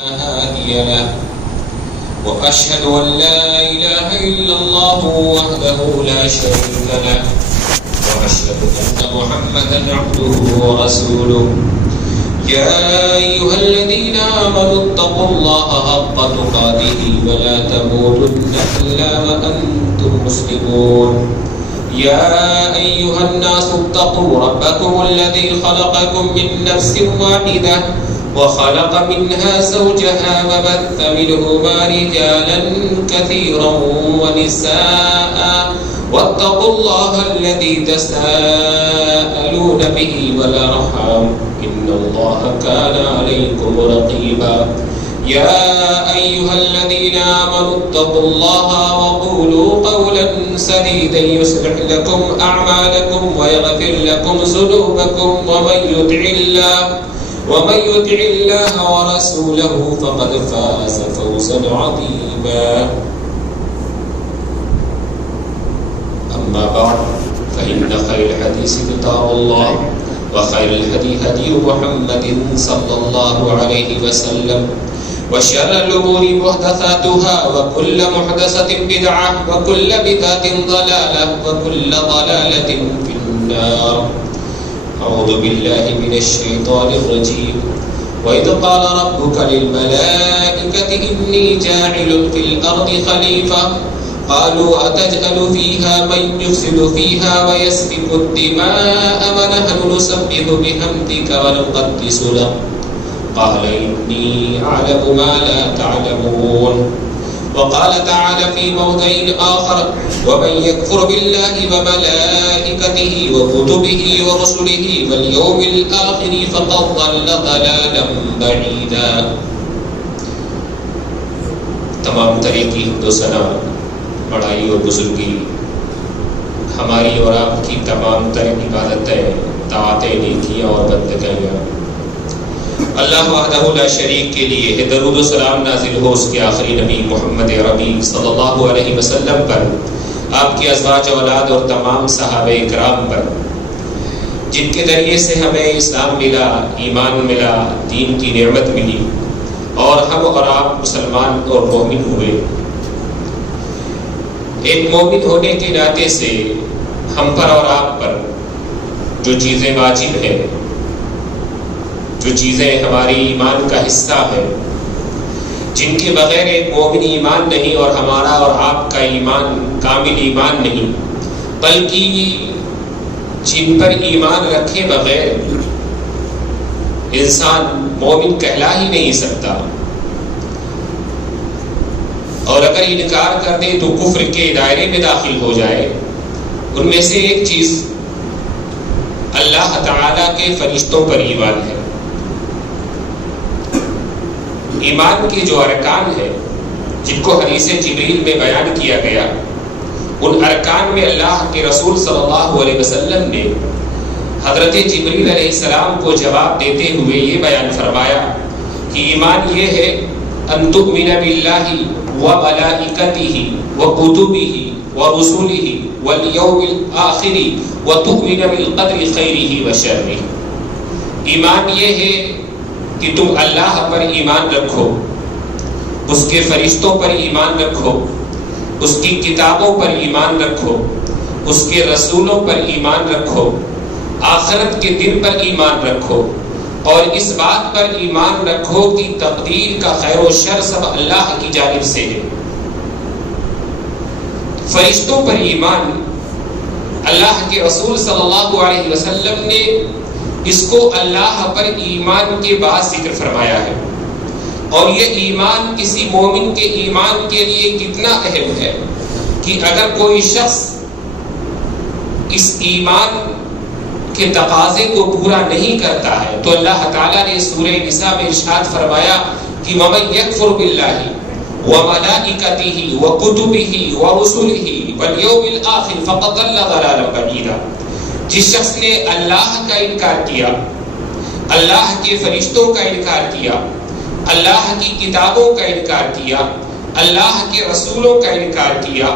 هادي له وأشهد أن لا إله إلا الله وحده لا شريك له وأشهد أن محمدا عبده ورسوله يا أيها الذين آمنوا اتقوا الله حق تقاته ولا تموتن إلا وأنتم مسلمون يا أيها الناس اتقوا ربكم الذي خلقكم من نفس واحدة وخلق منها زوجها وبث منهما رجالا كثيرا ونساء واتقوا الله الذي تساءلون به والأرحام إن الله كان عليكم رقيبا يا أيها الذين آمنوا اتقوا الله وقولوا قولا سديدا يصلح لكم أعمالكم ويغفر لكم ذنوبكم ومن يطع الله ورسوله فقد فاز فوزا عظيما أما بعد فإن خير الحديث كتاب الله وخير الهدي هدي محمد صلى الله عليه وسلم وشر الأمور محدثاتها وكل محدثة بدعة وكل بدعة ضلالة وكل ضلالة في النار أعوذ بالله من الشيطان الرجيم وإذ قال ربك للملائكة إني جاعل في الأرض خليفة قالوا أتجعل فيها من يفسد فيها ويسفك الدماء ونحن نسبح بحمدك ونقدس لك قال إني أعلم ما لا تعلمون وقال تعالى في موضع آخر ومن يكفر بالله وملائكته وكتبه ورسله واليوم الآخر فقد ضل ضلالا بعيدا. تمام طرح کی حمد و ثنا بڑائی اور بزرگی ہماری اور آپ کی تمام تر عبادتیں طاعتیں نیکیاں اور بندگیاں اللہ وحدہ لا شریک کے لیے ہے. درود و سلام نازل ہو اس کے آخری نبی محمد عربی صلی اللہ علیہ وسلم پر، آپ کی ازواج اولاد اور تمام صحابہ اکرام پر، جن کے ذریعے سے ہمیں اسلام ملا، ایمان ملا، دین کی نعمت ملی اور ہم اور آپ مسلمان اور مومن ہوئے. ایک مومن ہونے کے ناطے سے ہم پر اور آپ پر جو چیزیں واجب ہیں، جو چیزیں ہماری ایمان کا حصہ ہے، جن کے بغیر ایک مومن ایمان نہیں اور ہمارا اور آپ کا ایمان کامل ایمان نہیں، بلکہ جن پر ایمان رکھے بغیر انسان مومن کہلا ہی نہیں سکتا، اور اگر انکار کر دے تو کفر کے دائرے میں داخل ہو جائے. ان میں سے ایک چیز اللہ تعالیٰ کے فرشتوں پر ایمان ہے. ایمان کے جو ارکان ہیں جن کو حدیث جبریل میں بیان کیا گیا، ان ارکان میں اللہ کے رسول صلی اللہ علیہ وسلم نے حضرت جبریل علیہ السلام کو جواب دیتے ہوئے یہ بیان فرمایا کہ ایمان یہ ہے ان تؤمن باللہ وملائکتہ وکتبہ ورسلہ والیوم الآخر وتؤمن بالقدر خیرہ وشرہ. ایمان یہ ہے کہ تم اللہ پر ایمان رکھو، اس کے فرشتوں پر ایمان رکھو، اس کی کتابوں پر ایمان رکھو، اس کے رسولوں پر ایمان رکھو، آخرت کے دن پر ایمان رکھو، اور اس بات پر ایمان رکھو کہ تقدیر کا خیر و شر سب اللہ کی جانب سے ہے. فرشتوں پر ایمان اللہ کے رسول صلی اللہ علیہ وسلم نے اس کو اللہ پر ایمان کے بعد ذکر فرمایا ہے، اور یہ ایمان کسی مومن کے ایمان کے لیے کتنا اہم ہے کہ اگر کوئی شخص اس ایمان کے تقاضے کو پورا نہیں کرتا ہے تو اللہ تعالیٰ نے سورہ نساء میں ارشاد فرمایا کہ وَمَن يَكْفُرْ بِاللَّهِ وَمَلَائِكَتِهِ وَكُتُبِهِ وَرُسُلِهِ وَالْيَوْمِ الْآخِرِ فَقَدْ ضَلَّ ضَلَالًا بَعِيدًا. جس شخص نے اللہ کا انکار کیا، اللہ کے فرشتوں کا انکار کیا، اللہ کی کتابوں کا انکار کیا، اللہ کے رسولوں کا انکار کیا،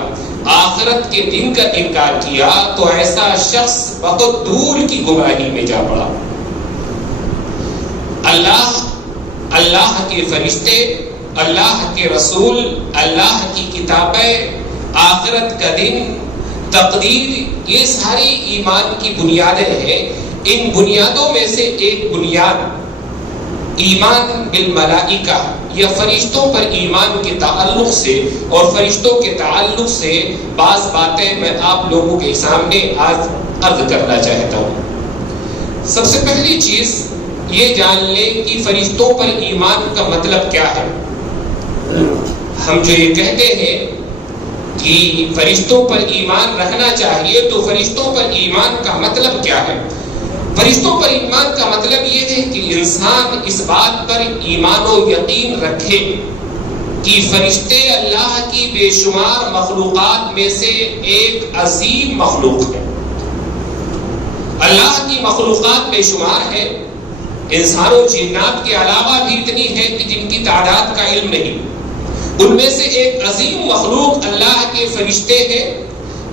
آخرت کے دن کا انکار کیا، تو ایسا شخص بہت دور کی گمراہی میں جا پڑا. اللہ اللہ کے فرشتے، اللہ کے رسول، اللہ کی کتابیں، آخرت کا دن، تقدیر، یہ ساری ایمان کی بنیادیں ہیں۔ ان بنیادوں میں سے ایک بنیاد ایمان بالملائکہ یا فرشتوں پر ایمان کے تعلق سے اور فرشتوں کے تعلق سے بعض باتیں میں آپ لوگوں کے سامنے آج عرض کرنا چاہتا ہوں۔ سب سے پہلی چیز یہ جان لیں کہ فرشتوں پر ایمان کا مطلب کیا ہے۔ ہم جو یہ کہتے ہیں کہ فرشتوں پر ایمان رکھنا چاہیے، تو فرشتوں پر ایمان کا مطلب کیا ہے؟ فرشتوں پر ایمان کا مطلب یہ ہے کہ انسان اس بات پر ایمان و یقین رکھے کہ فرشتے اللہ کی بے شمار مخلوقات میں سے ایک عظیم مخلوق ہے۔ اللہ کی مخلوقات بے شمار ہے، انسان و جنات کے علاوہ بھی اتنی ہے کہ جن کی تعداد کا علم نہیں۔ ان میں سے ایک عظیم مخلوق اللہ کے فرشتے ہیں،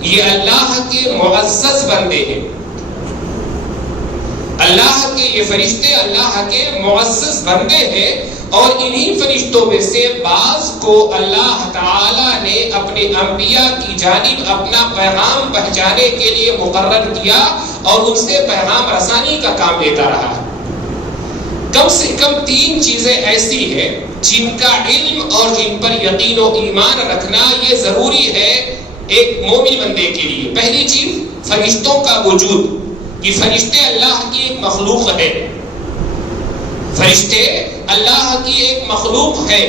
یہ اللہ کے معزز بندے ہیں۔ اللہ کے یہ فرشتے اللہ کے معزز بندے ہیں، اور انہی فرشتوں میں سے بعض کو اللہ تعالی نے اپنے انبیاء کی جانب اپنا پیغام پہنچانے کے لیے مقرر کیا اور ان سے پیغام رسانی کا کام لیتا رہا ہے۔ کم سے کم 3 چیزیں ایسی ہیں جن کا علم اور جن پر یقین و ایمان رکھنا یہ ضروری ہے ایک مومن بندے کے لیے۔ پہلی چیز فرشتوں کا وجود، کہ فرشتے اللہ کی ایک مخلوق ہے، فرشتے اللہ کی ایک مخلوق ہے۔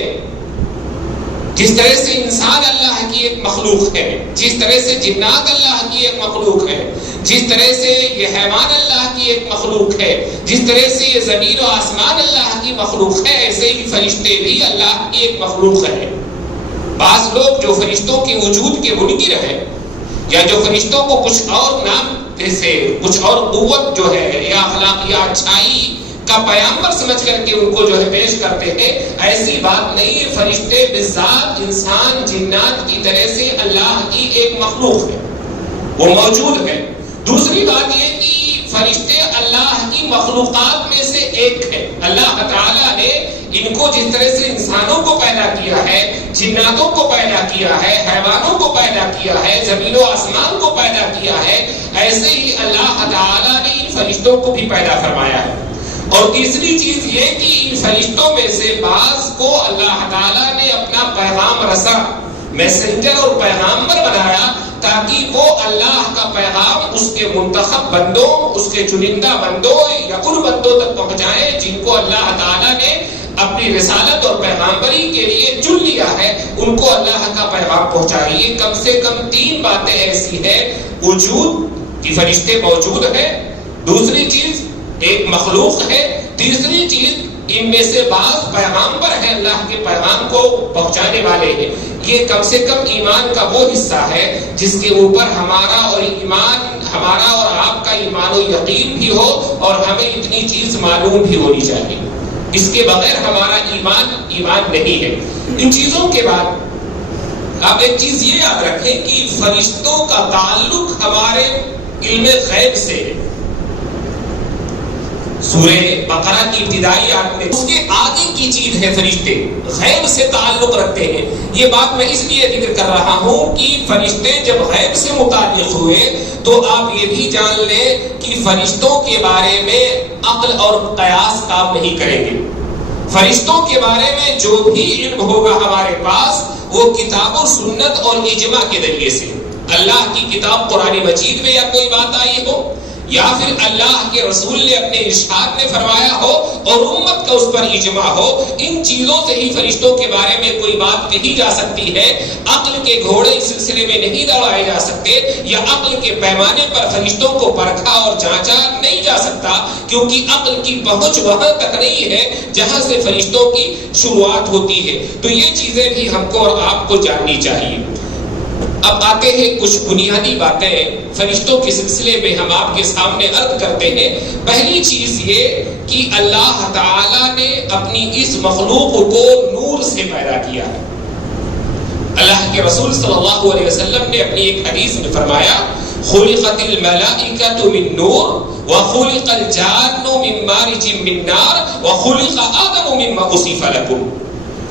جس طرح سے انسان اللہ کی ایک مخلوق ہے، جس طرح سے جنات اللہ کی ایک مخلوق ہے، جس طرح سے یہ حیوان اللہ کی ایک مخلوق ہے، جس طرح سے یہ زمین و آسمان اللہ کی مخلوق ہے، ایسے ہی فرشتے بھی اللہ کی ایک مخلوق ہے۔ بعض لوگ جو فرشتوں کے وجود کے منکر ہیں، یا جو فرشتوں کو کچھ اور نام جیسے کچھ اور قوت جو ہے یا اخلاق یا اچھائی کا پیامبر سمجھ کر کے ان کو جو ہے پیش کرتے ہیں، ایسی بات نہیں۔ فرشتے بذات انسان جنات کی طرح سے اللہ کی ایک مخلوق ہے، وہ موجود ہے۔ دوسری بات یہ کہ فرشتے اللہ کی مخلوقات میں سے ایک ہے۔ اللہ تعالیٰ نے ان کو جس طرح سے انسانوں کو پیدا کیا ہے، جناتوں کو پیدا کیا ہے، حیوانوں کو پیدا کیا ہے، زمین و آسمان کو پیدا کیا ہے، ایسے ہی اللہ تعالیٰ نے ان فرشتوں کو بھی پیدا فرمایا ہے۔ اور تیسری چیز یہ کہ ان فرشتوں میں سے بعض کو اللہ تعالیٰ نے اپنا پیغام رسا، میسنجر اور پیغامبر بنایا، تاکہ وہ اللہ کا پیغام اس کے منتخب بندوں، اس کے چنندہ بندوں یا ان بندوں تک پہنچائیں جن کو اللہ تعالیٰ نے اپنی رسالت اور پیغامبری کے لیے چن لیا ہے، ان کو اللہ کا پیغام پہنچائیے۔ کم سے کم 3 باتیں ایسی ہیں: وجود کی فرشتے موجود ہیں، دوسری چیز ایک مخلوق ہے، تیسری چیز ان میں سے بعض پیغامبر ہیں، اللہ کے پیغام کو پہنچانے والے ہیں۔ یہ کم سے کم ایمان کا وہ حصہ ہے جس کے اوپر ہمارا اور آپ کا ایمان و یقین بھی ہو، اور ہمیں اتنی چیز معلوم بھی ہونی چاہیے۔ اس کے بغیر ہمارا ایمان نہیں ہے۔ ان چیزوں کے بعد آپ ایک چیز یہ یاد رکھیں کہ فرشتوں کا تعلق ہمارے علم غیب سے ہے۔ سورہ بقرہ کی ابتدائی آیت میں اس کے آگے کی چیز ہے فرشتے غیب سے تعلق رکھتے ہیں۔ یہ بات میں اس لیے ذکر کر رہا ہوں کہ فرشتے جب غیب سے متعلق ہوئے تو آپ یہ بھی جان لیں کہ فرشتوں کے بارے میں عقل اور قیاس کام نہیں کریں گے۔ فرشتوں کے بارے میں جو بھی علم ہوگا ہمارے پاس، وہ کتاب و سنت اور اجماع کے ذریعے سے، اللہ کی کتاب قرآن مجید میں یا کوئی بات آئی ہو، یا پھر اللہ کے رسول نے اپنے ارشاد میں فرمایا ہو اور امت کا اس پر اجماع ہو، ان چیزوں سے ہی فرشتوں کے بارے میں کوئی بات کہی جا سکتی ہے۔ عقل کے گھوڑے اس سلسلے میں نہیں دوڑائے جا سکتے، یا عقل کے پیمانے پر فرشتوں کو پرکھا اور جانچا نہیں جا سکتا، کیونکہ عقل کی پہنچ وہاں تک نہیں ہے جہاں سے فرشتوں کی شروعات ہوتی ہے۔ تو یہ چیزیں بھی ہم کو اور آپ کو جاننی چاہیے۔ اب آتے ہیں کچھ بنیادی باتیں فرشتوں کے سلسلے میں ہم آپ کے سامنے عرض کرتے ہیں۔ پہلی چیز یہ کہ اللہ تعالیٰ نے اپنی اس مخلوق کو نور سے پیدا کیا ہے۔ اللہ کے رسول صلی اللہ علیہ وسلم نے اپنی ایک حدیث میں فرمایا، خلقت الملائکۃ من نور وخلق الجان من مارج من نار وخلق آدم مما وصف لكم.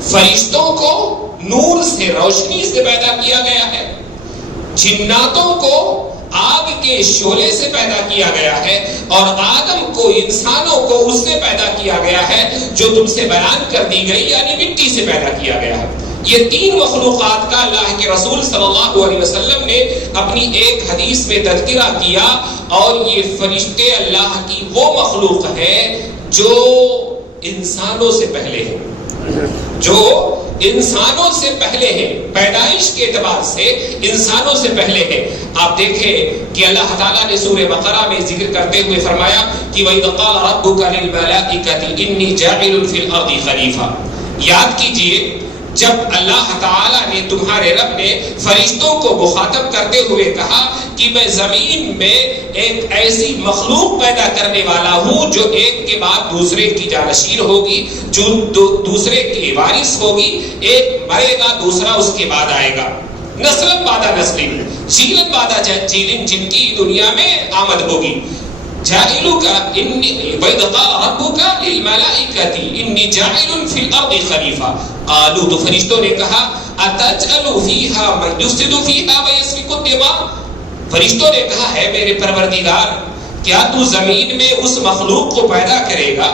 فرشتوں کو نور سے، روشنی سے پیدا کیا گیا ہے، جناتوں کو آگ کے شعلے سے پیدا کیا گیا ہے، اور آدم کو، انسانوں کو اس سے پیدا کیا گیا ہے جو تم سے بیان کر دی گئی، یعنی مٹی سے پیدا کیا گیا ہے. یہ تین مخلوقات کا اللہ کے رسول صلی اللہ علیہ وسلم نے اپنی ایک حدیث میں تذکرہ کیا. اور یہ فرشتے اللہ کی وہ مخلوق ہے جو انسانوں سے پہلے ہے، جو انسانوں سے پہلے ہے، پیدائش کے اعتبار سے انسانوں سے پہلے ہے. آپ دیکھیں کہ اللہ تعالیٰ نے سورہ بقرہ میں ذکر کرتے ہوئے فرمایا کہ وَإِذْ قَالَ رَبُّكَ لِلْمَلَائِكَةِ إِنِّي جَاعِلٌ فِي الْأَرْضِ خَلِيفَةً. یاد کیجئے جب اللہ تعالیٰ نے، تمہارے رب نے فرشتوں کو مخاطب کرتے ہوئے کہا کہ میں زمین میں ایک ایسی مخلوق پیدا کرنے والا ہوں جو ایک کے بعد دوسرے کی جانشین ہوگی، جو دوسرے کی وارث ہوگی، ایک مرے گا دوسرا اس کے بعد آئے گا، نسل بعد نسل، جیل بعد جیل، جن کی دنیا میں آمد ہوگی. جاعلک وَإِذْ قَالَ رَبُّكَ لِلْمَلَائِكَةِ إِنِّي جَاعِلٌ فِي الْأَرْضِ خَلِيفَةً. قالوا، تو فرشتوں نے کہا أَتَجْعَلُ فِيهَا مَن يُفْسِدُ فِيهَا وَيَسْفِكُ الدِّمَاءَ. فرشتوں نے کہا ہے میرے پروردگار، کیا تو زمین میں اس مخلوق کو پیدا کرے گا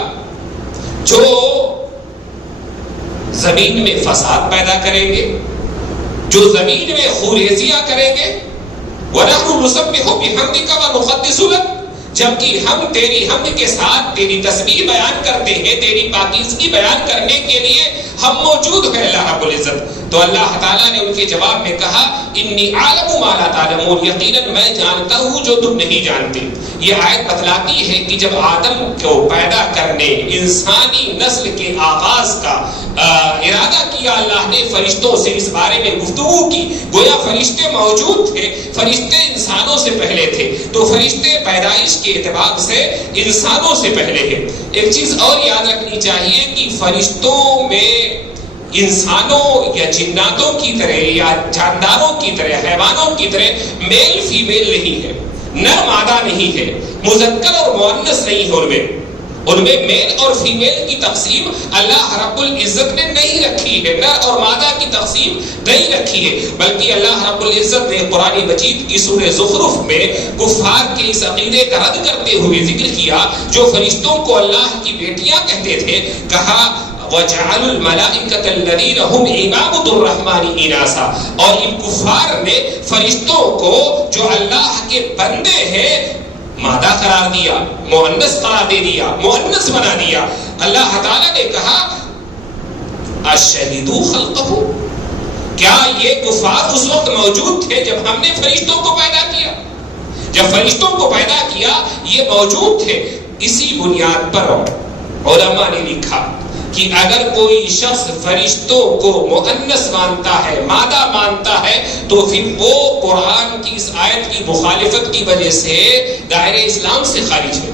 جو زمین میں فساد پیدا کریں گے، جو زمین میں خوریزیاں کریں گے. وَنَحْنُ نُسَبِّحُ بِحَمْدِكَ وَنُقَدِّسُ لَكَ، جبکہ ہم تیری حمد کے ساتھ تیری تسبیح بیان کرتے ہیں، تیری پاکیزگی بیان کرنے کے لیے ہم موجود ہیں اللہ رب العزت. تو اللہ تعالیٰ نے ان کے جواب میں کہا انی عالم ما لا تعلمون، یقیناً میں جانتا ہوں جو تم نہیں جانتے. یہ آیت بتلاتی ہے کہ جب آدم کو پیدا کرنے، انسانی نسل کے آغاز کا ارادہ کیا اللہ نے، فرشتوں سے اس بارے میں گفتگو کی. گویا فرشتے موجود تھے، فرشتے انسانوں سے پہلے تھے، تو فرشتے پیدائش کے اعتبار سے انسانوں سے پہلے ہیں. ایک چیز اور یاد رکھنی چاہیے کہ فرشتوں میں انسانوں یا جناتوں کی طرح یا جانداروں کی طرح، حیوانوں کی طرح میل فیمیل نہیں ہے، نر مادہ نہیں ہے، مذکر اور مؤنث نہیں ہے. ان میں میل اور فیمیل کی تقسیم اللہ رب العزت نے نہیں رکھی ہے، نر اور مادہ کی تقسیم نہیں رکھی ہے، بلکہ اللہ رب العزت نے قرآن مجید کی سورہ زخرف میں کفار کے اس عقیدے کا رد کرتے ہوئے ذکر کیا جو فرشتوں کو اللہ کی بیٹیاں کہتے تھے. کہا وَجَعَلُوا الْمَلَائِكَةَ الَّذِينَ هُمْ عِبَادُ الرَّحْمَنِ إِنَاثًا، اور ان کفار نے فرشتوں کو جو اللہ کے بندے ہیں مادہ قرار دیا، مؤنث قرار دے دیا، مؤنث بنا دیا. اللہ تعالیٰ نے کہا اَشَهِدُوا خَلْقَهُ، کیا یہ کفار اس وقت موجود تھے جب ہم نے فرشتوں کو پیدا کیا؟ جب فرشتوں کو پیدا کیا یہ موجود تھے. اسی بنیاد پر علماء نے لکھا کہ اگر کوئی شخص فرشتوں کو مؤنث مانتا ہے، مادہ مانتا ہے، تو پھر وہ قرآن کی اس آیت کی مخالفت کی وجہ سے دائرہ اسلام سے خارج ہے.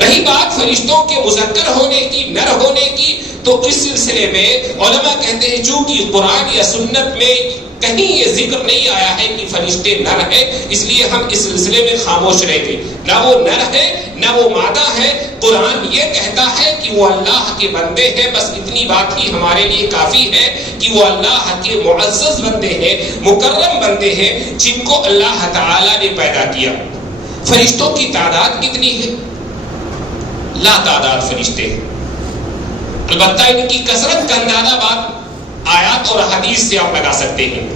رہی بات فرشتوں کے مذکر ہونے کی، نر ہونے کی، تو اس سلسلے میں علماء کہتے ہیں چونکہ قرآن یا سنت میں کہیں یہ ذکر نہیں آیا ہے کہ فرشتے نر ہیں، اس لیے ہم اس سلسلے میں خاموش رہے گے. نہ وہ نر ہے نہ وہ مادہ ہے، قرآن یہ کہتا ہے کہ وہ اللہ کے بندے ہیں. بس اتنی بات ہی ہمارے لیے کافی ہے کہ وہ اللہ کے معزز بندے ہیں، مکرم بندے ہیں جن کو اللہ تعالی نے پیدا کیا. فرشتوں کی تعداد کتنی ہے؟ لا تعداد فرشتے ہیں. البتہ ان کی کثرت کا اندازہ بات آیات اور حدیث سے آپ لگا سکتے ہیں.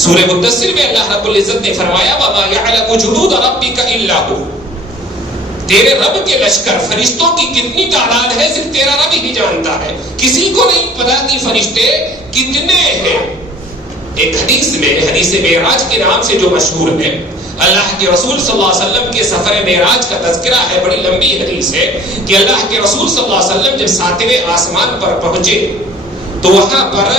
سورہ مدثر میں اللہ رب العزت نے فرمایا وَمَا يَعْلَمُ جُنُودَ رَبِّكَ إِلَّا هُوَ، تیرے رب کے لشکر فرشتوں کی کتنی تعداد ہے صرف تیرا رب ہی جانتا ہے، کسی کو نہیں پتا کہ فرشتے کتنے ہیں. ایک حدیث میں، حدیث معراج کے نام سے جو مشہور ہے، اللہ کے رسول صلی اللہ علیہ وسلم کے سفر معراج کا تذکرہ ہے. بڑی لمبی حدیث ہے کہ اللہ کے رسول صلی اللہ علیہ وسلم جب 7ویں آسمان پر پہنچے تو وہاں پر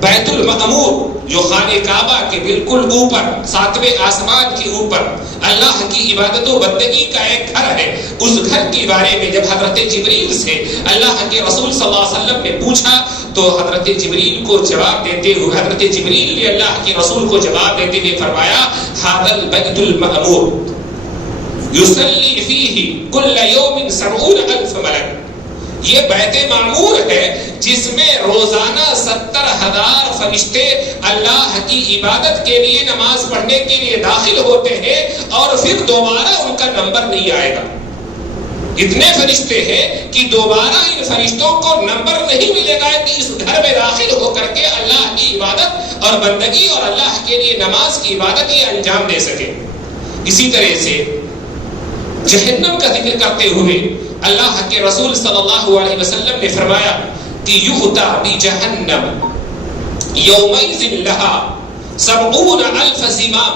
بیت المعمور جو خانہ کعبہ کے بالکل اوپر، 7ویں آسمان کے اوپر اللہ کی عبادت و بندگی کا ایک گھر ہے. اس گھر کے بارے میں جب حضرت جبریل سے اللہ کے رسول صلی اللہ علیہ وسلم نے پوچھا تو حضرت جبریل کو جواب دیتے ہوئے، حضرت جبریل نے اللہ کے رسول کو جواب دیتے ہوئے فرمایا هذا البيت المأمور يصلي فيه كل يوم 70,000 ملک. یہ بیت معمور ہے جس میں روزانہ 70,000 فرشتے اللہ کی عبادت کے لیے نماز پڑھنے کے لیے داخل ہوتے ہیں اور پھر دوبارہ ان کا نمبر نہیں آئے گا. اتنے فرشتے ہیں کہ دوبارہ ان فرشتوں کو نمبر نہیں ملے گا کہ اس گھر میں داخل ہو کر کے اللہ کی عبادت اور بندگی اور اللہ کے لیے نماز کی عبادت یہ انجام دے سکے. اسی طرح سے جہنم کا ذکر کرتے ہوئے اللہ کے رسول صلی اللہ علیہ وسلم نے فرمایا کہ یؤتی بجہنم یومئذ لها 70,000 زمام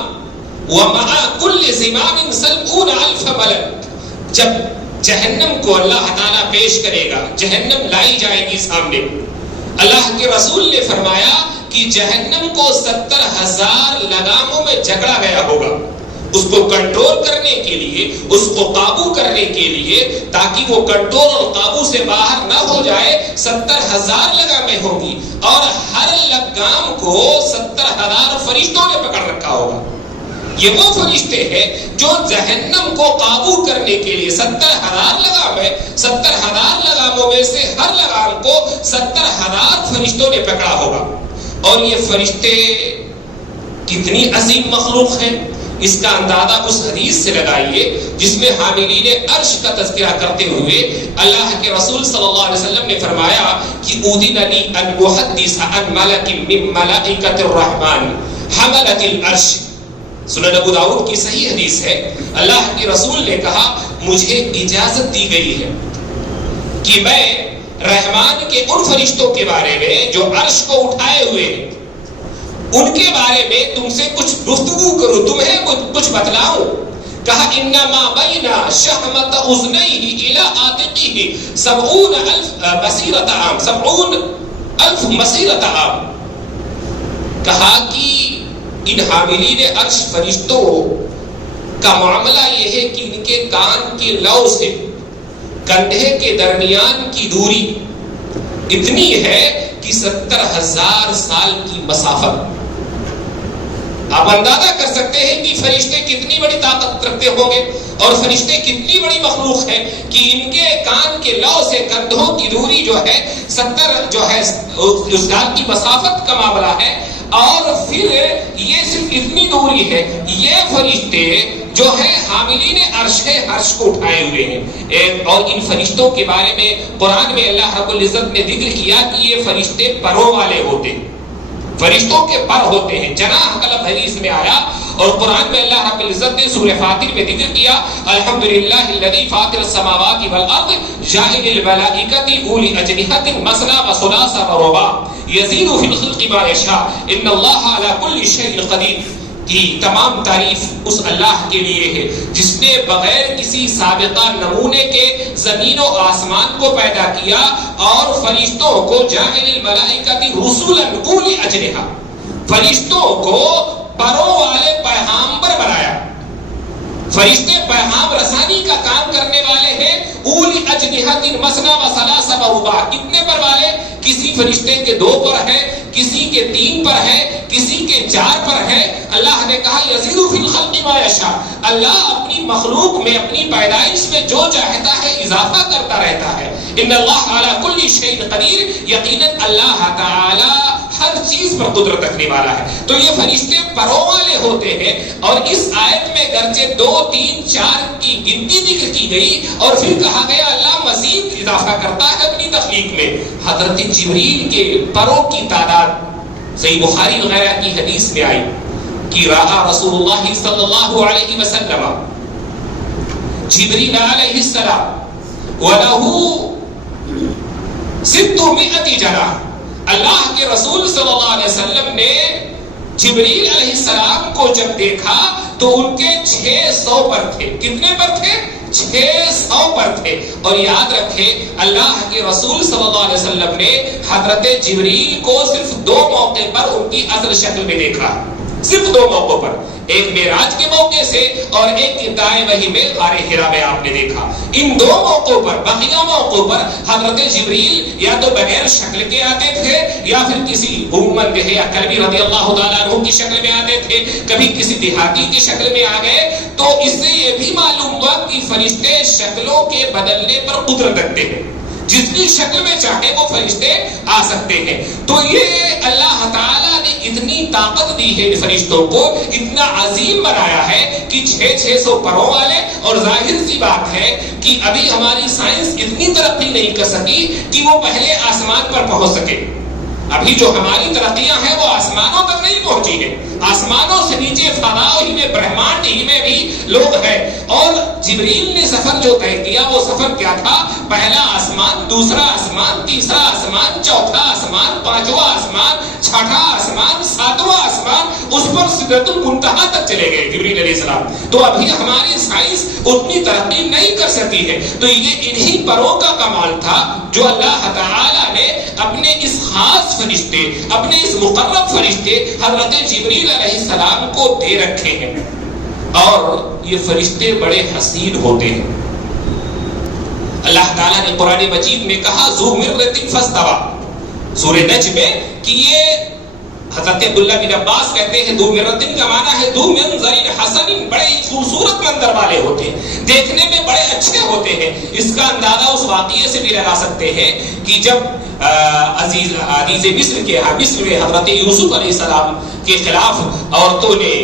ومع كل زمام 70,000 ملک. جب جہنم کو اللہ تعالیٰ پیش کرے گا، جہنم لائی جائے گی سامنے، اللہ کے رسول نے فرمایا کہ جہنم کو 70,000 لگاموں میں جکڑا گیا ہوگا اس کو کنٹرول کرنے کے لیے، اس کو قابو کرنے کے لیے، تاکہ وہ کنٹرول اور قابو سے باہر نہ ہو جائے. 70,000 لگامیں ہوں گی اور ہر لگام کو 70,000 فرشتوں نے پکڑ رکھا ہوگا. یہ وہ فرشتے ہیں جو جہنم کو قابو کرنے کے لیے 70,000 لگام ہے، 70,000 لگاموں میں سے ہر لگام کو 70,000 فرشتوں نے پکڑا ہوگا. اور یہ فرشتے کتنی عظیم مخلوق ہیں اس کا اندازہ اس حدیث سے لگائیے جس میں حاملین عرش کا تذکرہ کرتے ہوئے اللہ کے رسول صلی اللہ علیہ وسلم نے فرمایا کہ اذن لی ان احدث عن ملک من ملائکۃ الرحمن حملۃ العرش. سنن ابو داؤد کی صحیح حدیث ہے. اللہ کے رسول نے کہا مجھے اجازت دی گئی ہے کہ میں رحمان کے ان فرشتوں کے بارے میں جو عرش کو اٹھائے ہوئے ہیں ان کے بارے میں تم سے کچھ گفتگو کروں، تمہیں کچھ بتلاؤں. کہا انما بین شحمۃ اذنیہ الی عاتقہ 70,000 مسیرۃ عام، 70,000 مسیرۃ عام. کہا کہ ان حاملین عرش فرشتوں کا معاملہ یہ ہے کہ ان کے کان کے لو سے کندھے کے درمیان کی دوری اتنی ہے کہ 70,000 سال کی مسافت. آپ اندازہ کر سکتے ہیں کہ فرشتے کتنی بڑی طاقت رکھتے ہوں گے اور فرشتے کتنی بڑی مخلوق ہے کہ ان کے کان کے لو سے کندھوں کی دوری جو ہے 70 جو ہے اس سال کی مسافت کا معاملہ ہے. اور پھر یہ صرف اتنی دوری ہے، یہ فرشتے جو ہے حاملین عرش ہے، عرش کو اٹھائے ہوئے ہیں. اور ان فرشتوں کے بارے میں قرآن میں اللہ رب العزت نے ذکر کیا کہ یہ فرشتے پروں والے ہوتے ہیں، فرشتوں کے پر ہوتے ہیں. جناح کا لفظ حدیث میں آیا اور قرآن میں اللہ رب العزت نے سورہ فاطر میں ذکر کیا الحمدللہ الذی فاطر السماوات والارض جاعل الملائکۃ اولی اجنحۃ مثنی وثلاث ورباع یزید فی الخلق ما یشاء ان اللہ علی کل شیء قدیر. کی تمام تعریف اس اللہ کے لیے ہے جس نے بغیر کسی سابقہ نمونے کے زمین و آسمان کو پیدا کیا اور فرشتوں کو جاعل الملائکۃ رسلا اولی اجنحہ، فرشتوں کو پروں والے پیغامبر بنایا. فرشتے پیغام رسانی کا کام کرنے والے ہیں. اولی اجنحۃ مثنی وثلاث ورباع، کتنے پر والے؟ کسی فرشتے کے 2 پر ہے، کسی کے 3 پر ہے، کسی کے 4 پر ہے. اللہ نے کہا یزید فی الخلق ما یشاء، اللہ اپنی مخلوق میں اپنی پیدائش میں جو چاہتا ہے اضافہ کرتا رہتا ہے. ان اللہ علی کل شیء قدیر، یقیناً اللہ تعالی ہر چیز پر قدرت رکھنے والا ہے. تو یہ فرشتے پروں والے ہوتے ہیں اور اس آیت میں گرچہ 2 3 4 کی گنتی ذکر کی گئی اور پھر کہا گیا اللہ مزید اضافہ کرتا ہے اپنی تخلیق میں. حضرت جبریل کے پروں کی تعداد صحیح بخاری وغیرہ کی حدیث میں آئی کہ رہا رسول اللہ صلی اللہ علیہ وسلم جبریل علیہ السلام وله 600 جناح. اللہ کے رسول صلی اللہ علیہ وسلم نے جبریل علیہ السلام کو جب دیکھا تو ان کے 600 پر تھے. کتنے پر تھے؟ 600 پر تھے. اور یاد رکھے اللہ کے رسول صلی اللہ علیہ وسلم نے حضرت جبریل کو صرف 2 موقع پر ان کی اصل شکل میں دیکھا، صرف 2 موقعوں پر. ایک معراج کے موقع سے اور ایک ابتداء وحی میں غار حرا میں آپ نے دیکھا. ان دو موقعوں پر، بقیہ موقعوں پر حضرت جبریل یا تو بغیر شکل کے آتے تھے یا پھر کسی حکمت یا کلبی رضی اللہ تعالیٰ عنہ کی شکل میں آتے تھے، کبھی کسی دیہاتی کی شکل میں آ گئے. تو اس سے یہ بھی معلوم ہوا کہ فرشتے شکلوں کے بدلنے پر قدرت رکھتے ہیں، جتنی شکل میں چاہے وہ فرشتے آ سکتے ہیں. تو یہ اللہ تعالیٰ نے اتنی طاقت دی ہے فرشتوں کو، اتنا عظیم بنایا ہے کہ 600 پروں والے. اور ظاہر سی بات ہے کہ ابھی ہماری سائنس اتنی ترقی نہیں کر سکی کہ وہ پہلے آسمان پر پہنچ سکے. ابھی جو ہماری ترقیاں ہیں وہ آسمانوں تک نہیں پہنچی ہے. آسمانوں سے نیچے فضاء ہی میں، برہمانڈ ہی میں بھی لوگ ہیں. اور جبریل نے سفر جو طے کیا وہ سفر کیا تھا؟ پہلا آسمان، دوسرا آسمان، تیسرا آسمان، چوتھا آسمان، پانچواں آسمان، چھٹا آسمان، ساتواں آسمان، اس پر سدرۃ المنتہا تک چلے گئے جبریل علیہ السلام. تو ابھی ہماری سائنس اتنی ترقی نہیں کر سکی ہے. تو یہ انہی پروں کا کمال تھا جو اللہ تعالی نے اپنے اس خاص فرشتے، اپنے اس مقرب فرشتے حضرت جبریل علیہ السلام کو دے رکھے ہیں. اور یہ فرشتے بڑے حسین ہوتے ہیں. اللہ تعالیٰ نے قرآن مجید میں کہا ذو مرۃ فاستویٰ سورہ نجم میں کہ یہ حضرت عبداللہ بن عباس کہتے ہیں ذو مرۃ کا معنی ہے ذو منظر حسن، بڑے خوبصورت منظر والے ہوتے ہیں، دیکھنے میں بڑے اچھے ہوتے ہیں. اس کا اندازہ اس واقعے سے بھی لگا سکتے ہیں کہ جب عزیز مصر میں حضرت یوسف علیہ السلام کے خلاف عورتوں نے،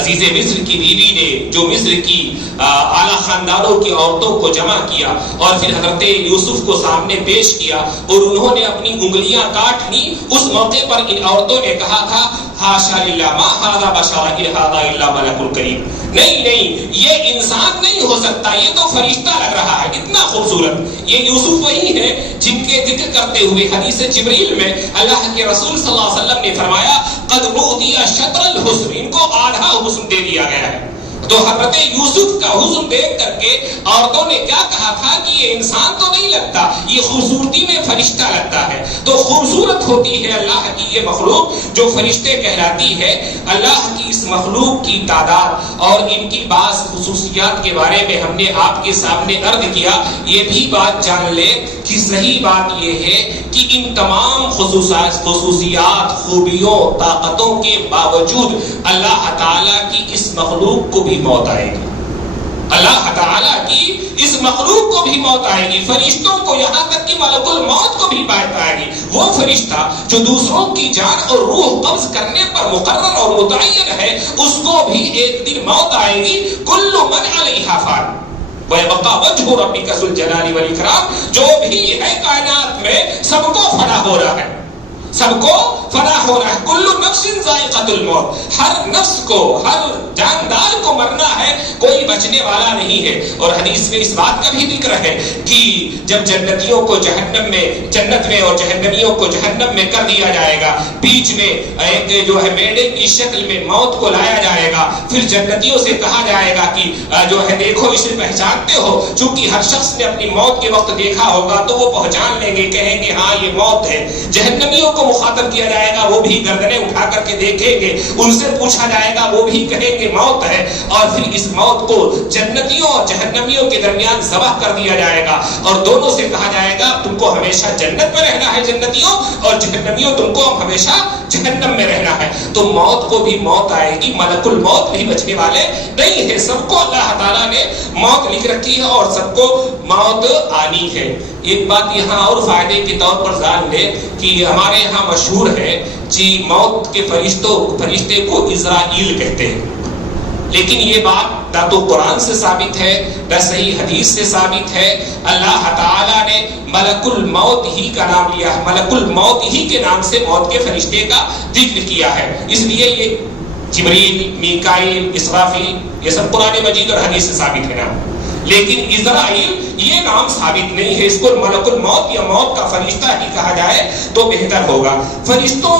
عزیز مصر کی بیوی نے جو مصر کی اعلیٰ خاندانوں کی عورتوں کو جمع کیا اور پھر حضرت یوسف کو سامنے پیش کیا اور انہوں نے اپنی انگلیاں کاٹ لی، اس موقع پر ان عورتوں نے کہا تھا حاشا للہ ما ھذا بشر ان ھذا الا ملک کریم. نہیں، یہ انسان نہیں ہو سکتا، یہ تو فرشتہ لگ رہا ہے، اتنا خوبصورت. یہ یوسف وہی ہے جن کے ذکر کرتے ہوئے حدیث جبریل میں اللہ کے رسول صلی اللہ علیہ وسلم نے فرمایا قد اعطی شطر الحسن، ان کو آدھا حسن دے دیا گیا ہے. تو حضرت یوسف کا حسن دیکھ کر کے عورتوں نے کیا کہا تھا کہ یہ انسان تو نہیں لگتا، یہ خوبصورتی میں فرشتہ لگتا ہے. تو خوبصورت ہوتی ہے اللہ کی یہ مخلوق جو فرشتے کہلاتی ہے. اللہ کی اس مخلوق کی تعداد اور ان کی بعض خصوصیات کے بارے میں ہم نے آپ کے سامنے عرض کیا. یہ بھی بات جان لے کہ صحیح بات یہ ہے کہ ان تمام خصوصیات، خوبیوں، طاقتوں کے باوجود اللہ تعالیٰ کی اس مخلوق کو بھی موت آئے گی. اللہ تعالیٰ کی اس مخلوق کو بھی موت آئے گی. فرشتوں کو یہاں تک کہ ملک الموت کو بھی موت آئے گی. وہ فرشتہ جو دوسروں کی جان اور روح قبض کرنے پر مقرر اور متعین ہے، اس کو بھی ایک دن موت آئے گی. کل من علیہا فان وَيَبْقَى وَجْهُ رَبِّكَ ذُو الْجَلَالِ وَالْإِكْرَامِ. جو بھی ہے کائنات میں سب کو فنا ہو رہا ہے، سب کو فنا ہو رہا ہے. کل نفس ذائقۃ الموت، ہر نفس کو، ہر جاندار کو مرنا ہے، کوئی بچنے والا نہیں ہے. اور حدیث میں اس بات کا بھی ذکر ہے کہ جب جنتیوں کو جہنم میں، جنت میں اور جہنمیوں کو جہنم میں کر دیا جائے گا، بیچ میں ایک جو ہے میڈے کی شکل میں موت کو لایا جائے گا. پھر جنتیوں سے کہا جائے گا کہ جو ہے دیکھو اسے پہچانتے ہو. چونکہ ہر شخص نے اپنی موت کے وقت دیکھا ہوگا تو وہ پہچان لیں گے، کہیں گے ہاں یہ موت ہے. جہنمیوں کو مخاطب کیا جائے گا، وہ بھی گردنیں اٹھا کر کے دیکھیں گے. ان سے پوچھا جائے گا، وہ بھی کہیں گے موت ہے. اور پھر اس موت کو جنتیوں اور جہنمیوں کے درمیان ذبح کر دیا جائے گا اور دونوں سے کہا جائے گا تم کو ہمیشہ جنت میں رہنا ہے جنتیوں، اور جہنمیوں تم کو ہمیشہ جہنم میں رہنا ہے. تو موت کو بھی موت آئے گی. ملک الموت بھی بچنے والے نہیں ہے. سب کو اللہ تعالیٰ نے موت لکھ رکھی ہے اور سب کو موت آنی ہے. ایک بات یہاں اور فائدے کے طور پر جان لے کہ ہمارے یہاں مشہور ہے جی موت کے فرشتے کو عزرائیل کہتے ہیں. لیکن یہ بات نہ تو قرآن سے ثابت ہے نہ صحیح حدیث سے ثابت ہے. اللہ تعالیٰ نے ملک الموت ہی کا نام لیا ہے، ملک الموت ہی کے نام سے موت کے فرشتے کا ذکر کیا ہے. اس لیے یہ جبریل، میکائیل، اسرافیل یہ سب قرآن مجید اور حدیث سے ثابت ہے نام. لیکن عزرائیل یہ نام ثابت نہیں ہے. اس کو ملک الموت یا موت کا فرشتہ ہی کہا جائے تو بہتر ہوگا. فرشتوں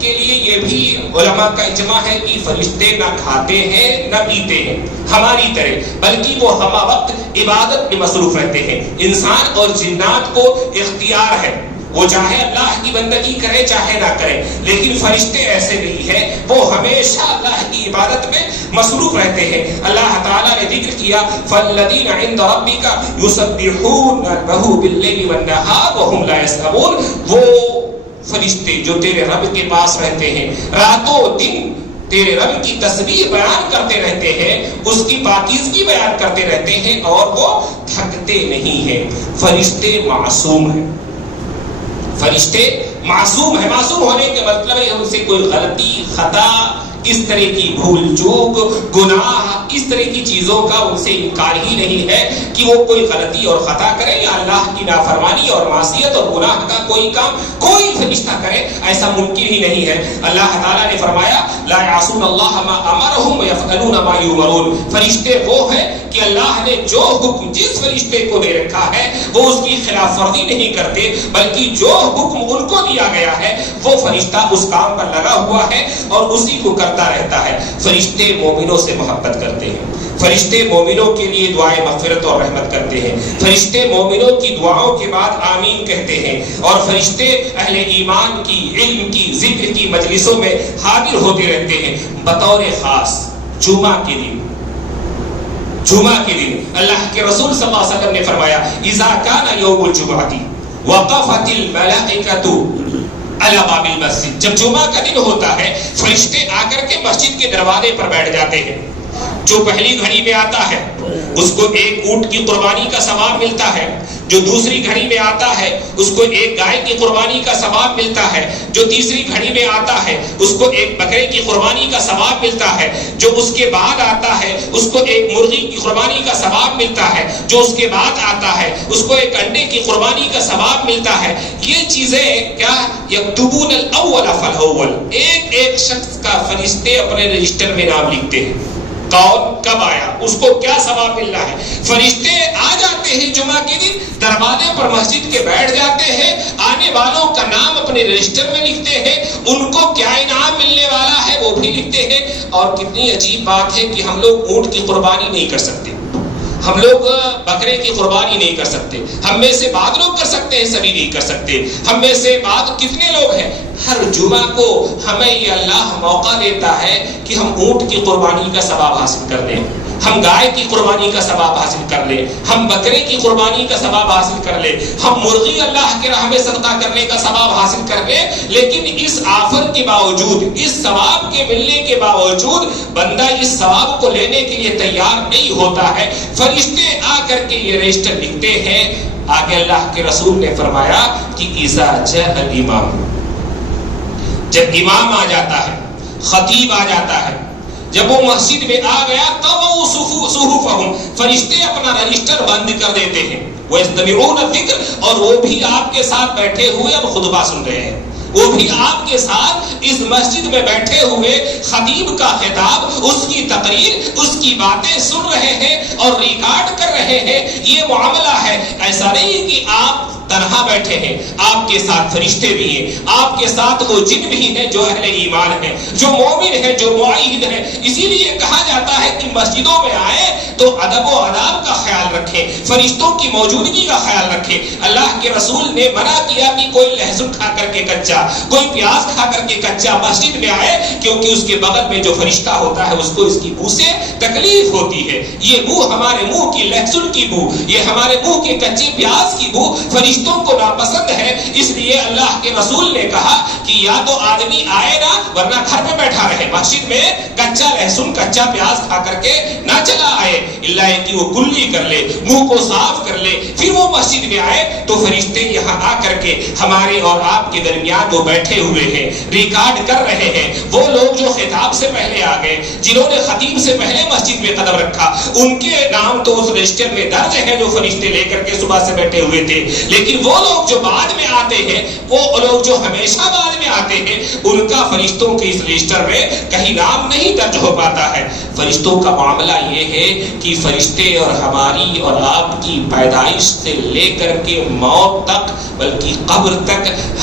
کے لیے یہ بھی علماء کا اجماع ہے کہ فرشتے نہ کھاتے ہیں نہ پیتے ہیں ہماری طرح، بلکہ وہ ہمہ وقت عبادت میں مصروف رہتے ہیں. انسان اور جنات کو اختیار ہے وہ چاہے اللہ کی بندگی کرے چاہے نہ کرے، لیکن فرشتے ایسے نہیں ہیں، وہ ہمیشہ اللہ کی عبادت میں مصروف رہتے ہیں۔ اللہ تعالیٰ نے ذکر کیا فالذین عند ربک یسبحون لہ باللیل والنہار وہم لا یسأمون، وہ فرشتے جو تیرے رب کے پاس رہتے ہیں، راتوں دن تیرے رب کی تسبیح بیان کرتے رہتے ہیں، اس کی پاکیزگی بیان کرتے رہتے ہیں، اور وہ تھکتے نہیں ہیں۔ فرشتے معصوم ہیں، فرشتے معصوم ہیں۔ معصوم ہونے کے مطلب ہے ان سے کوئی غلطی، خطا، اس طرح کی بھول چوک، گناہ، اس طرح کی چیزوں کا ان سے انکار ہی نہیں ہے کہ وہ کوئی غلطی اور خطا کرے یا اللہ کی نافرمانی اور معصیت اور گناہ کا کوئی کام کوئی فرشتہ کرے، ایسا ممکن ہی نہیں ہے۔ اللہ تعالیٰ نے فرمایا لا یعصون اللہ ما امرہم ویفعلون ما یؤمرون، فرشتے وہ ہیں کہ اللہ نے جو حکم جس فرشتے کو دے رکھا ہے وہ اس کی خلاف ورزی نہیں کرتے، بلکہ جو حکم ان کو دیا گیا ہے وہ فرشتہ اس کام پر لگا ہوا ہے اور اسی کو کرتا رہتا ہے۔ فرشتے مومنوں سے محبت کرتے ہیں، فرشتے مومنوں کے لیے دعائیں مغفرت اور رحمت کرتے ہیں، فرشتے مومنوں کی دعاؤں کے بعد آمین کہتے ہیں، اور فرشتے اہل ایمان کی، علم کی، ذکر کی مجلسوں میں حاضر ہوتے رہتے ہیں۔ بطور خاص جمعہ کے دن، جمعہ کے دن اللہ کے رسول صلی اللہ علیہ وسلم نے فرمایا اذا کان یوم الجمعۃ وقفت الملائکۃ علی باب المسجد، جب جمعہ کا دن ہوتا ہے فرشتے آ کر کے مسجد کے دروازے پر بیٹھ جاتے ہیں۔ جو پہلی گھڑی میں آتا ہے اس کو ایک اونٹ کی قربانی کا ثواب ملتا ہے، جو دوسری گھڑی میں آتا ہے اس کو ایک گائے کی قربانی کا ثواب ملتا ہے، جو تیسری گھڑی میں آتا ہے اس کو ایک بکرے کی قربانی کا ثواب ملتا ہے، جو اس کے بعد آتا ہے اس کو ایک مرغی کی قربانی کا ثواب ملتا ہے، جو اس کے بعد آتا ہے اس کو ایک انڈے کی قربانی کا ثواب ملتا ہے۔ یہ چیزیں کیا یکتبون الاول فالاول، ایک ایک شخص کا فرشتے اپنے رجسٹر میں نام لکھتے ہیں، کون کب آیا، اس کو کیا ثواب مل رہا ہے۔ فرشتے آ جاتے ہیں جمعہ کے دن، دروازے پر مسجد کے بیٹھ جاتے ہیں، آنے والوں کا نام اپنے رجسٹر میں لکھتے ہیں، ان کو کیا انعام ملنے والا ہے وہ بھی لکھتے ہیں۔ اور کتنی عجیب بات ہے کہ ہم لوگ اونٹ کی قربانی نہیں کر سکتے، ہم لوگ بکرے کی قربانی نہیں کر سکتے، ہم میں سے بعض لوگ کر سکتے ہیں، سبھی نہیں کر سکتے۔ ہم میں سے بعض کتنے لوگ ہیں، ہر جمعہ کو ہمیں یہ اللہ موقع دیتا ہے کہ ہم اونٹ کی قربانی کا ثواب حاصل کر لیں، ہم گائے کی قربانی کا ثواب حاصل کر لیں، ہم بکرے کی قربانی کا ثواب حاصل کر لیں، ہم مرغی اللہ کے راہ میں صدقہ کرنے کا ثواب حاصل کر لیں۔ لیکن اس آفر کے باوجود، اس ثواب کے ملنے کے باوجود بندہ اس ثواب کو لینے کے لیے تیار نہیں ہوتا ہے۔ فرشتے آ کر کے یہ رجسٹر لکھتے ہیں۔ آگے اللہ کے رسول نے فرمایا کہ اذا جاء الامام، جب امام آ جاتا ہے، خطیب آ جاتا ہے، جب وہ مسجد میں آ گیا تب صحفہم، فرشتے اپنا رجسٹر بند کر دیتے ہیں، وَيَسْتَمِعُونَ الذِّكْرَ، اور وہ بھی آپ کے ساتھ بیٹھے ہوئے اب خطبہ سن رہے ہیں، وہ بھی آپ کے ساتھ اس مسجد میں بیٹھے ہوئے خطیب کا خطاب، اس کی تقریر، اس کی باتیں سن رہے ہیں اور ریکارڈ کر رہے ہیں۔ یہ معاملہ ہے، ایسا نہیں کہ آپ تنہا بیٹھے ہیں، آپ کے ساتھ فرشتے بھی ہیں، آپ کے ساتھ وہ جن بھی ہیں جو اہل ایمان ہیں، جو مومن ہیں، جو معاہد ہیں۔ اسی لیے کہا جاتا ہے کہ مسجدوں میں آئے تو ادب و آداب کا خیال رکھیں، فرشتوں کی موجودگی کا خیال رکھیں۔ اللہ کے رسول نے منع کیا کہ کوئی لہسن کھا کر کے کچا، کوئی پیاز کھا کر کے کچا مسجد میں آئے، کیونکہ اس کے بغل میں جو فرشتہ ہوتا ہے اس کو اس کی بو سے تکلیف ہوتی ہے۔ یہ بو ہمارے منہ کی لہسن کی بو، یہ ہمارے منہ کے کچے پیاز کی بو فرشتوں کو ناپسند ہے۔ اس لیے اللہ کے رسول نے کہا کہ یا تو آدمی آئے نا، ورنہ گھر پہ بیٹھا رہے، مسجد میں کچا لہسن کچا پیاز کھا کر کے نہ چلا آئے، اللہ کہ وہ کلی کر لے، منہ کو صاف کر لے، پھر وہ مسجد میں آئے تو فرشتے یہاں آ کر کے ہمارے اور آپ کے درمیان جو بیٹھے ہوئے ہیں، ریکارڈ کر رہے ہیں، وہ لوگ جو خطاب سے پہلے آ گئے، جنہوں نے خطیب سے پہلے مسجد میں قدم رکھا، ان کے نام تو اس رجسٹر میں درج ہے جو فرشتے لے کر کے صبح سے بیٹھے ہوئے تھے۔ لیکن وہ لوگ جو بعد میں آتے ہیں، وہ لوگ جو ہمیشہ بعد میں آتے ہیں، ان کا فرشتوں کے اس رجسٹر میں کہیں نام نہیں درج ہو پاتا ہے۔ فرشتوں کا معاملہ یہ ہے کہ فرشتے اور ہماری اور آپ کی پیدائش سے لے کر کے موت تک، بلکہ قبر تک،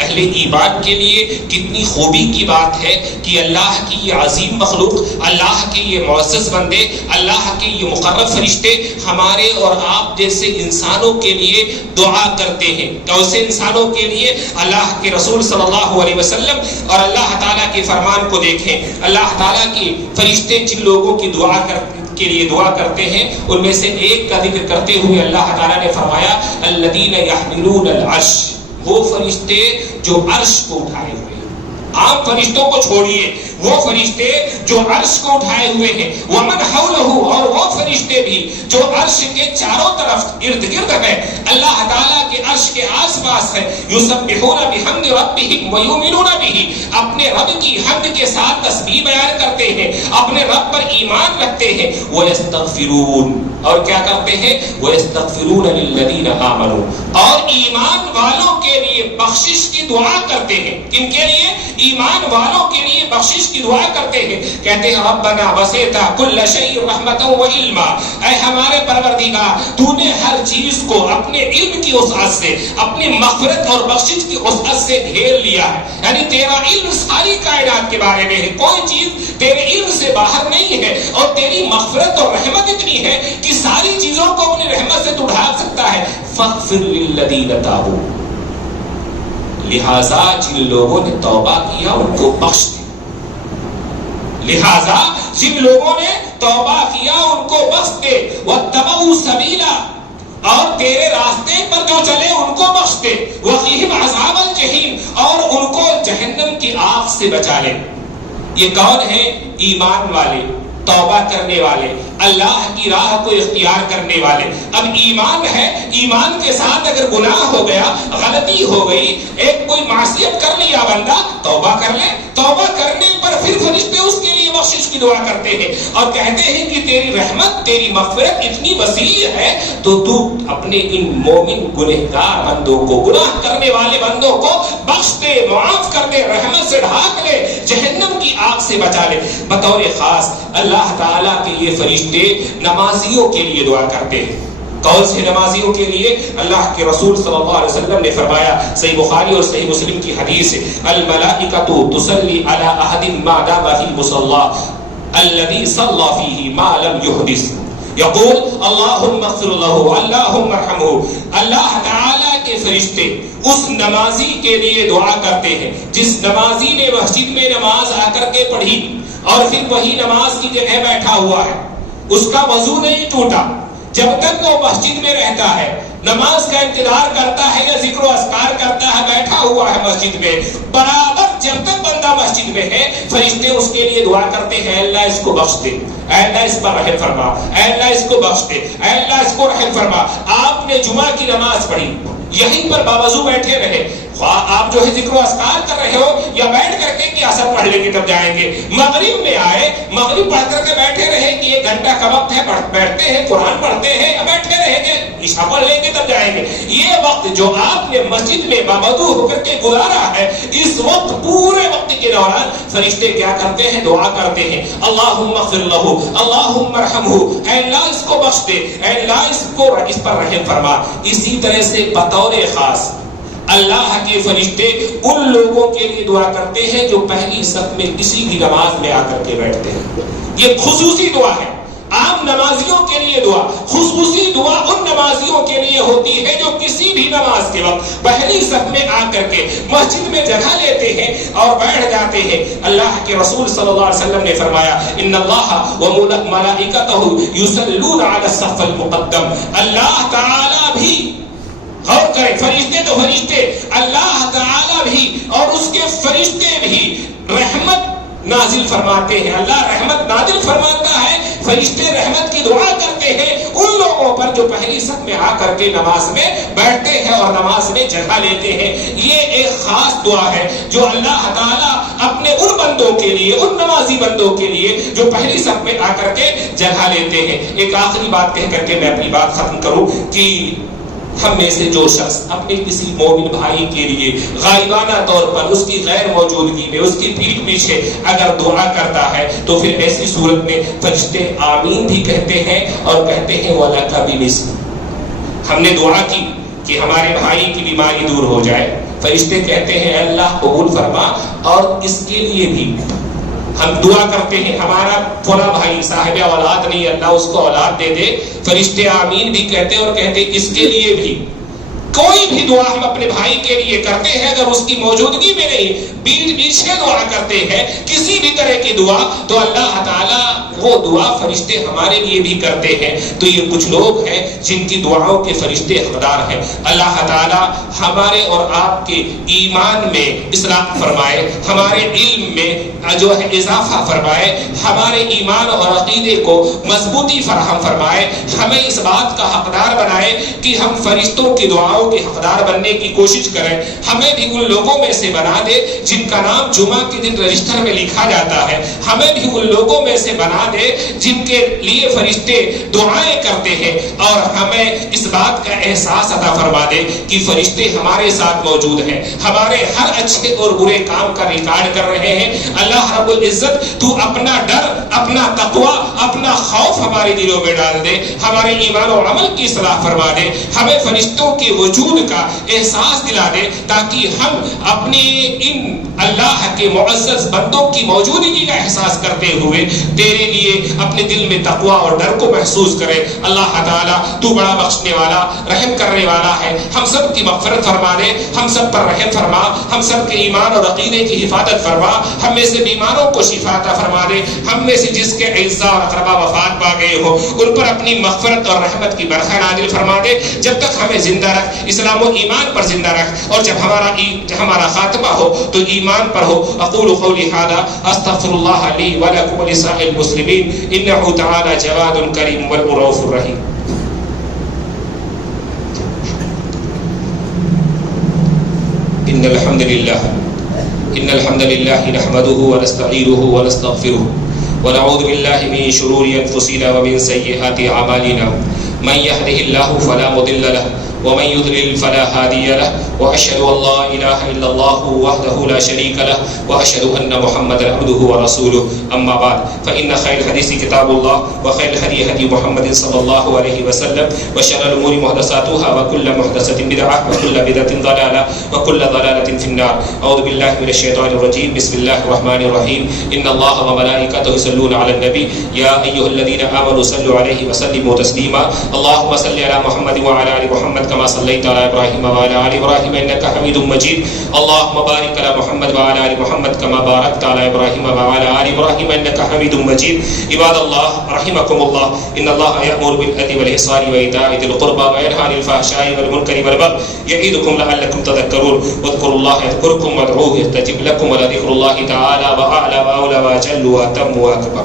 اہل ایمان کے لیے کتنی خوبی کی بات ہے کہ اللہ کی یہ عظیم مخلوق، اللہ کے یہ معزز بندے، اللہ کے یہ مقرب فرشتے ہمارے اور آپ جیسے انسانوں کے لیے دعا کرتے ہیں۔ ایسے انسانوں کے لیے اللہ کے رسول صلی اللہ علیہ وسلم اور اللہ تعالیٰ کے فرمان کو دیکھیں، اللہ تعالیٰ کے فرشتے جن لوگوں کی دعا کے لیے دعا کرتے ہیں ان میں سے ایک کا ذکر کرتے ہوئے اللہ تعالیٰ نے فرمایا الذین یحملون العرش، وہ فرشتے جو عرش کو اٹھائے ہوئے ہیں۔ عام فرشتوں کو چھوڑیے، وہ فرشتے جو عرش کو اٹھائے ہوئے ہیں، ومن حولہ، اور وہ فرشتے بھی جو عرش کے چاروں طرف ارد گرد ہیں، اللہ تعالیٰ کے عرش کے آس پاس ہے، یسبحون بحمد ربہم ویؤمنون بہ، اپنے رب کی حمد کے ساتھ تسبیح بیان کرتے ہیں، اپنے رب پر ایمان رکھتے ہیں، ویستغفرون، اور کیا کرتے ہیں، ویستغفرون للذین آمنوا، اور ایمان والوں کے لیے بخشش کی دعا کرتے ہیں۔ کن کے لیے؟ ایمان والوں کے لیے بخشش کی دعا کرتے ہیں، کہتے ہیں ربنا وسعت کل شیء رحمتا وعلما، اے ہمارے پروردگار تو نے ہر چیز کو اپنے علم کی وسعت سے، اپنی مغفرت اور بخشش کی وسعت سے گھیر لیا ہے، یعنی تیرا علم ساری کائنات کے بارے میں ہے، کوئی چیز تیرے علم سے باہر نہیں ہے، اور تیری مغفرت اور رحمت اتنی ہے کہ ساری چیزوں کو اپنی رحمت سے تو ڈھانپ سکتا ہے۔ فاغفر للذین تابوا، لہذا جن لوگوں نے توبہ کیا ان کو بخش دے، لہذا جن لوگوں نے توبہ کیا ان کو بخش دے، واتبعوا سبیلا، اور تیرے راستے پر جو چلے ان کو بخش دے، وقیہم عذاب الجحیم، اور ان کو جہنم کی آگ سے بچا لے۔ یہ کون ہیں؟ ایمان والے، توبہ کرنے والے، اللہ کی راہ کو اختیار کرنے والے۔ اب ایمان ہے، ایمان کے ساتھ اگر گناہ ہو گیا، غلطی ہو گئی، ایک کوئی معصیت کر لیا بندہ، توبہ کر لے، توبہ کرنے پر پھر فرشتے اس کے لیے بخشش کی دعا کرتے ہیں اور کہتے ہیں کہ تیری رحمت، تیری مغفرت اتنی وسیع ہے تو تو اپنے ان مومن گنہگار بندوں کو، گناہ کرنے والے بندوں کو بخش دے، معاف کر دے، رحمت سے ڈھانک لے، جہنم کی آگ سے بچا لے۔ بطور خاص اللہ تعالیٰ کے یہ فرشتے نمازیوں کے لیے دعا کرتے ہیں۔ کون سے نمازیوں کے لیے؟ اللہ کے رسول صلی اللہ علیہ وسلم نے فرمایا، صحیح بخاری اور صحیح مسلم کی حدیث ہے، الملائکۃ تصلی علی احد ما دام فی مصلی الذی صلی فیہ ما لم یحدث، یقول اللہم اغفر له اللہم ارحمہ۔ اللہ تعالیٰ کے فرشتے اس نمازی کے لیے دعا کرتے ہیں جس نمازی نے مسجد میں نماز آ کر کے پڑھی اور پھر وہی نماز کی جگہ بیٹھا ہوا ہے، اس کا وضو نہیں ٹوٹا، جب تک وہ مسجد میں رہتا ہے، نماز کا انتظار کرتا ہے یا ذکر و اذکار کرتا ہے، بیٹھا ہوا ہے مسجد میں، برابر جب تک بندہ مسجد میں ہے فرشتے اس کے لیے دعا کرتے ہیں، اے اللہ اس کو بخش دے، اے اللہ اس پر رحم فرما، اے اللہ اس کو بخش دے، اے اللہ اس کو رحم فرما۔ آپ نے جمعہ کی نماز پڑھی، یہیں پر باوضو بیٹھے رہے، آپ جو ہے ذکر و اذکار کر رہے ہو یا بیٹھ کر کے کہ اثر پڑھ لیں گے تب جائیں گے، مغرب میں آئے، مغرب پڑھ کر کے بیٹھے رہے کہ ایک گھنٹہ کا وقت ہے، بیٹھتے ہیں قرآن پڑھتے ہیں یا بیٹھے رہیں گے، عشاء پڑھ لیں گے تب جائیں گے۔ یہ وقت جو آپ نے مسجد میں باوضو ہو کر کے گزارا ہے، اس وقت پورے وقت کے دوران فرشتے کیا کرتے ہیں؟ دعا کرتے ہیں، اللہم اغفر لہ اللہم ارحمہ، اے اللہ اس کو بخش دے، اے اللہ اس پر رحم فرما۔ اسی طرح سے بطور خاص اللہ کے فرشتے ان لوگوں کے لیے دعا کرتے ہیں جو پہلی صف میں کسی بھی نماز میں آ کر کے بیٹھتے ہیں۔ یہ خصوصی دعا ہے، عام نمازیوں کے لیے دعا، خصوصی دعا ان نمازیوں کے لیے ہوتی ہے جو کسی بھی نماز کے وقت پہلی صف میں آ کر کے مسجد میں جگہ لیتے ہیں اور بیٹھ جاتے ہیں۔ اللہ کے رسول صلی اللہ علیہ وسلم نے فرمایا، ان اللہ وملائکتہ یصلون علی الصف المقدم، اللہ تعالی بھی، غور کریں، فرشتے تو فرشتے، اللہ تعالیٰ بھی اور اس کے فرشتے بھی رحمت نازل فرماتے ہیں، اللہ رحمت نازل فرماتا ہے، فرشتے رحمت کی دعا کرتے ہیں ان لوگوں پر جو پہلی صف میں آ کر کے نماز میں بیٹھتے ہیں اور نماز میں جگہ لیتے ہیں۔ یہ ایک خاص دعا ہے جو اللہ تعالیٰ اپنے ان بندوں کے لیے، ان نمازی بندوں کے لیے جو پہلی صف میں آ کر کے جگہ لیتے ہیں۔ ایک آخری بات کہہ کر کے میں اپنی بات ختم کروں کہ ہم میں سے جو شخص اپنے کسی مومن بھائی کے لیے غائبانہ طور پر اس کی غیر موجودگی میں، اس کی پیٹھ پیچھے اگر دعا کرتا ہے تو پھر ایسی صورت میں فرشتے آمین بھی کہتے ہیں اور کہتے ہیں وَلَكَ بِمِثْلِهِ۔ ہم نے دعا کی کہ ہمارے بھائی کی بیماری دور ہو جائے، فرشتے کہتے ہیں اے اللہ قبول فرما، اور اس کے لیے بھی ہم دعا کرتے ہیں ہمارا فلاں بھائی صاحب اولاد نہیں، اللہ اس کو اولاد دے دے، فرشتے آمین بھی کہتے ہیں اور کہتے ہیں اس کے لیے بھی کوئی بھی دعا ہم اپنے بھائی کے لیے کرتے ہیں اگر اس کی موجودگی میں نہیں، بیچ پیچھے دعا کرتے ہیں کسی بھی طرح کی دعا، تو اللہ تعالیٰ وہ دعا فرشتے ہمارے لیے بھی کرتے ہیں۔ تو یہ کچھ لوگ ہیں جن کی دعاؤں کے فرشتے حقدار ہیں۔ اللہ تعالیٰ ہمارے اور آپ کے ایمان میں اصلاح فرمائے، ہمارے علم میں جو ہے اضافہ فرمائے، ہمارے ایمان اور عقیدے کو مضبوطی فراہم فرمائے، ہمیں اس بات کا حقدار بنائے کہ ہم فرشتوں کی دعاؤں کے حقدار بننے کی کوشش کریں، ہمیں بھی ان لوگوں میں سے بنا دے جن کا نام جمعہ کے دن رجسٹر میں لکھا جاتا ہے، ہمیں بھی ان لوگوں میں سے بنا دے جن کے لیے فرشتے دعائیں کرتے ہیں، اور ہمیں اس بات کا احساس عطا فرما دے کہ فرشتے ہمارے ساتھ موجود ہیں، ہمارے ہر اچھے اور برے کام کا ریکارڈ کر رہے ہیں۔ اللہ رب العزت تو اپنا ڈر، اپنا تقوی، اپنا خوف ہمارے دلوں میں ڈال دے، ہمارے ایمان و عمل کی اصلاح فرما دے، ہمیں فرشتوں کے وجود کا احساس دلا دے تاکہ ہم اپنے ان اللہ کے معزز بندوں کی موجودگی کا احساس کرتے ہوئے تیرے لیے اپنے دل میں تقوی اور ڈر کو محسوس کرے۔ اللہ تعالیٰ تو بڑا بخشنے والا، رحم کرنے والا ہے، ہم سب کی مغفرت فرما دے، ہم سب پر رحم فرما، ہم سب کے ایمان اور عقیدے کی حفاظت فرما، ہم میں سے بیماروں کو شفا عطا فرما دے، ہم میں سے جس کے اعزاء اور اقربا وفات پا گئے ہو ان پر اپنی مغفرت اور رحمت کی برکھا نازل فرما دے، جب تک ہمیں زندہ رکھ، اسلام و ایمان پر زندہ رکھ، اور جب ہمارا خاتمہ ہو تو ایمان پر ہو۔ اقول قولی ھذا استغفر اللہ لی ولکم ولسائر المسلمین انہ تعالی جواد کریم والرؤوف الرحیم۔ ان الحمد للہ نحمده ونستعینه ونستغفره ونعوذ باللہ من شرور انفسنا ومن سیئات اعمالنا من يهده الله فلا مضل له ومن يضلل فلا هادي له واشهد ان لا اله الا الله وحده لا شريك له واشهد ان محمدا عبده ورسوله اما بعد فان خير الحديث كتاب الله وخير الهدي هدي محمد صلى الله عليه وسلم وشر الامور محدثاتها وكل محدثه بدعه وكل بدعه ضلاله وكل ضلاله في النار اعوذ بالله من الشيطان الرجيم بسم الله الرحمن الرحيم ان الله وملائكته يصلون على النبي يا ايها الذين امنوا صلوا عليه وسلموا تسليما اللهم صل على محمد وعلى ال محمد كما صليت على ابراهيم وعلى ال ابراهيم انك حميد مجيد اللهم بارك على محمد وعلى ال محمد كما باركت على ابراهيم وعلى ال ابراهيم انك حميد مجيد عباد الله رحمكم الله ان الله يأمر بالعدل والإحسان وإيتاء ذي القربى وينهى عن الفحشاء والمنكر والبغي يعظكم لعلكم تذكرون واذكروا الله يذكركم وادعوه يستجب لكم ولذكر الله تعالى وأعلى وأولى وأجل وأتم وأكبر